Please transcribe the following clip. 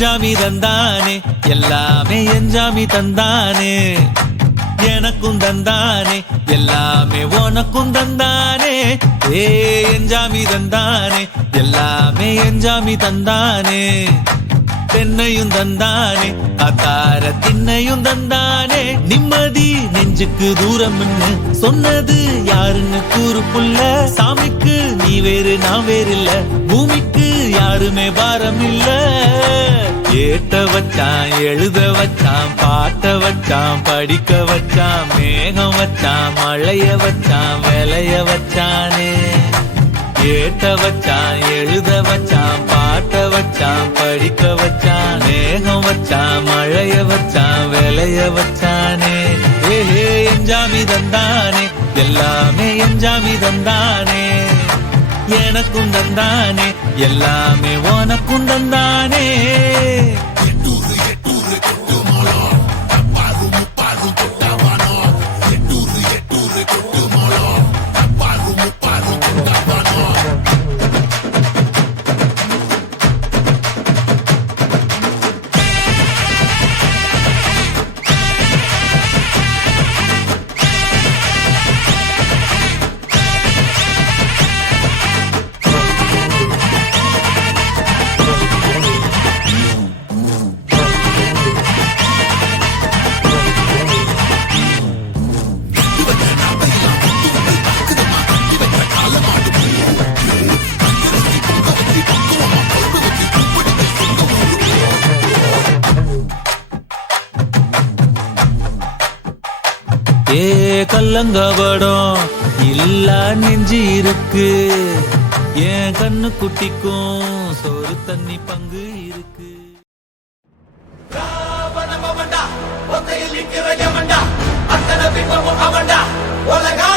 எஞ்சாமி தந்தானே எல்லாமே எஞ்சாமி தந்தானே எனக்கும் தந்தானே எல்லாமே உனக்கும் தந்தானே ஏ எஞ்சாமி தந்தானே எல்லாமே எஞ்சாமி தந்தானே தென்னையும் தந்தானே அத்தார திண்ணையும் தந்தானே நிம்மதி நெஞ்சுக்கு தூரம்னு சொன்னது யாருன்னு கூறு புள்ள சாமிக்கு நீ வேறு நான் வேறு இல்ல பூமிக்கு யாருமே பாரம் இல்ல ஏத்த வச்சான் எழுத வச்சான் பாட்ட வச்சான் படிக்க வச்சான் மேகம் வச்சான் மழைய வச்சான் விளைய வச்சானே ஏத்த வச்சான் எழுத வச்சான் பாட்ட வச்சான் படிக்க வச்சான் மேகம் வச்சான் மழைய வச்சான் விளைய வச்சானே ஏஹே எஞ்சாமி தந்தானே எல்லாமே எஞ்சாமி தந்தானே எனக்கும் தந்தானே எல்லாமே உனக்கும் தந்தானே ஏ கல்லங்கபடம் இல்ல நெஞ்சு இருக்கு என் கண்ணு குட்டிக்கும் சோறு தண்ணி பங்கு இருக்கு அத்தனை பின்பமும் அவன்டா உலகா